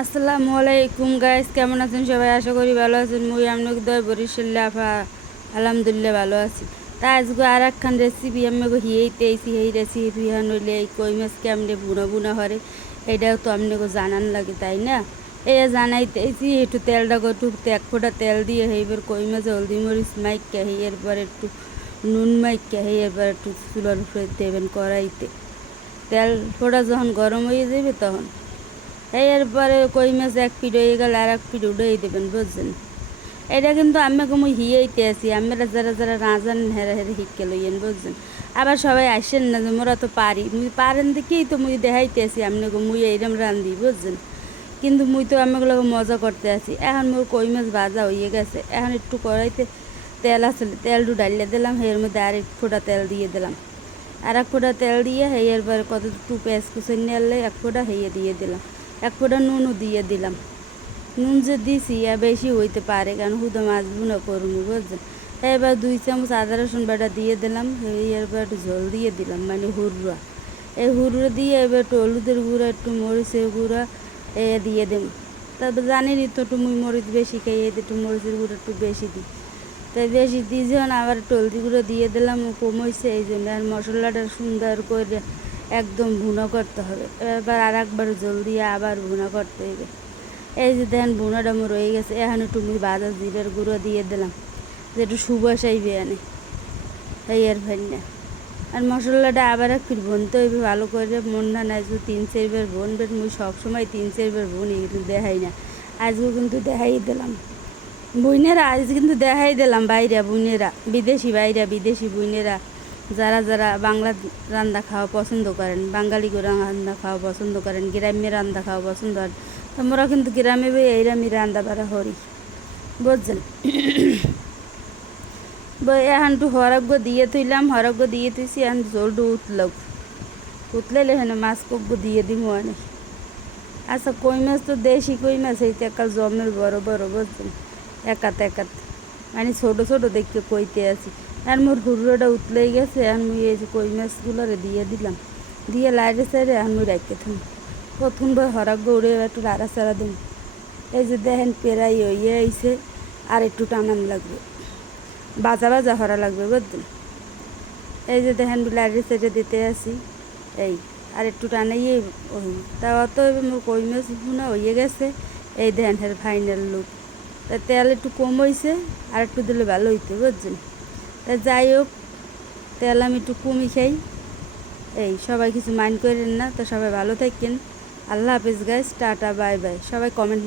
আসসালামু আলাইকুম গাইস, কেমন আছেন সবাই? আশা করি ভালো আছেন। মুই আপনাকে দয় বরিশাল্লা আলহামদুলিল্লাহ ভালো আছি। তা আজকে আর একখান রেসিপি আমি হিয়েইতে আইছি। এই রেসিপি হইলে এই কই মাছ কেমনে বুনা বুনা হরে এটাও তো আপনাকে জানান লাগে, তাই না? এই জানাইতে আইছি। একটু তেলটা একটু এক ফোঁটা তেল দিয়ে এইবার কই মাছ হলদি মরিচ মাইকা এরপর একটু নুন মাইকা এরপর একটু চুলার উপরে দেবেন কড়াইতে। তেল ফোঁটা যখন গরম হয়ে যাবে তখন এরপরে কই মাছ এক পিঠ হয়ে গেলে আর এক পিঠ উঠেই দেবেন, বুঝছেন? এটা কিন্তু আমাকে মুই হিয়েইতে আছি। আমরা যারা যারা না জানেন হেরা হেরা শিখে লইয়েন, বুঝছেন? আবার সবাই আসেন না যে মোরা তো পারি, মুই পারেন দেখেই তো মুই দেখাইতে আছি আপনাকে মুই এইরকম রান্ধি, বুঝছেন? কিন্তু মুই তো আমাগুলোকে মজা করতে আছি। এখন মোর কই মাছ ভাজা হয়ে গেছে। এখন একটু কড়াইতে তেল আসলে তেলটু ডালিয়ে দিলাম, এর মধ্যে আর এক ফোঁটা তেল দিয়ে দিলাম। আর এক ফোঁটা তেল দিয়ে এরপরে কত একটু পেঁয়াজ কুচে নিয়ে এক ফোঁটা দিয়ে দিলাম। এক ফোঁটা নুনও দিয়ে দিলাম। নুন যে দিছি আর বেশি হইতে পারে, কারণ হুদা মাছ বুনা করবো, বুঝছেন? এবার 2 চামচ আদা রসুন বাটা দিয়ে দিলাম। এরপর একটু ঝোল দিয়ে দিলাম, মানে হুররা। এই হুররা দিয়ে এবার একটু হলুদের গুঁড়া একটু মরিচের গুঁড়া দিয়ে দেব। তারপর জানেনই তো একটু মুই মরিচ বেশি খাই, একটু মরিচের গুঁড়া একটু বেশি দিই। তাই বেশি দিয়ে যখন আবার একটু হলদি গুঁড়ো দিয়ে দিলাম, কমইছে এই জন্য। আর মশলাটা সুন্দর করে একদম ভুনা করতে হবে। এবার আর একবার জল দিয়ে আবার ভুনা করতে হবে। এই যে দেখেন ভুনাটা আমার রয়ে গেছে। এখন একটু মুই ভাজা জিরের গুঁড়ো দিয়ে দিলাম, যে একটু সুবাস আইবে আনে এই আর ভাই না। আর মশলাটা আবার একটু ভুনতে হইবে ভালো করে। মন না নাই যে 3-4 বার ভুনবেন, মুই সবসময় 3-4 বার ভুনি, কিন্তু দেখাই না। আজকেও কিন্তু দেখাই দিলাম বুইনেরা, আজ কিন্তু দেখাই দিলাম বাইরা বুইনেরা, বিদেশি বুইনেরা যারা যারা বাংলা রান্না খাওয়া পছন্দ করেন, বাঙালি রান্না খাওয়া পছন্দ করেন, গ্রাম্য রান্না খাওয়া পছন্দ করেন, তোমরা কিন্তু গ্রামে বই এইরামি রান্না বাড়া হরি, বুঝছেন? বই এখন একটু হরগ্য দিয়ে থইলাম, হরগ্য দিয়ে থইছি। এখন জলটু উতলাইলে হেন মাছ কব্য দিয়ে দিব অনেক। আচ্ছা, কই মাছ তো দেশি কই মাছ, এইটা একটা জমের বড় বড়, বুঝছেন? একাত মানে ছোটো ছোটো দেখতে কইতে আছি। আর মোর হুড়োটা উতলেই গেছে। আর মুই এই যে কই মাছগুলোরে দিয়ে দিলাম, দিয়ে লাইটে সাইডে আর মুই রাখতে থাম। প্রথমবার হরাগ্য উড়ে একটু লাড়া চাড়া দিন। এই যে দেখেন পেরাই হইয়ে আইছে, আর একটু টানান লাগবে, বাজা বাজা হরা লাগবে, বুঝছেন? এই যে দেখেন লাইটে সাইডে দিতে আসি। এই আর একটু টানাইয়ে তাও তো মোর কই মাছ ভুনা হয়ে গেছে। এই দেখেন হের ফাইনাল লুক। তা তেল একটু কম হয়েছে, আর একটু দিলে ভালো হইতো, বুঝছেন? তা যাই হোক, তেল আমি একটু কমই খাই। এই সবাই কিছু মাইন্ড করেন না। তো সবাই ভালো থাকেন। আল্লাহ হাফেজ গাইস, টাটা বাই বাই। সবাই কমেন্ট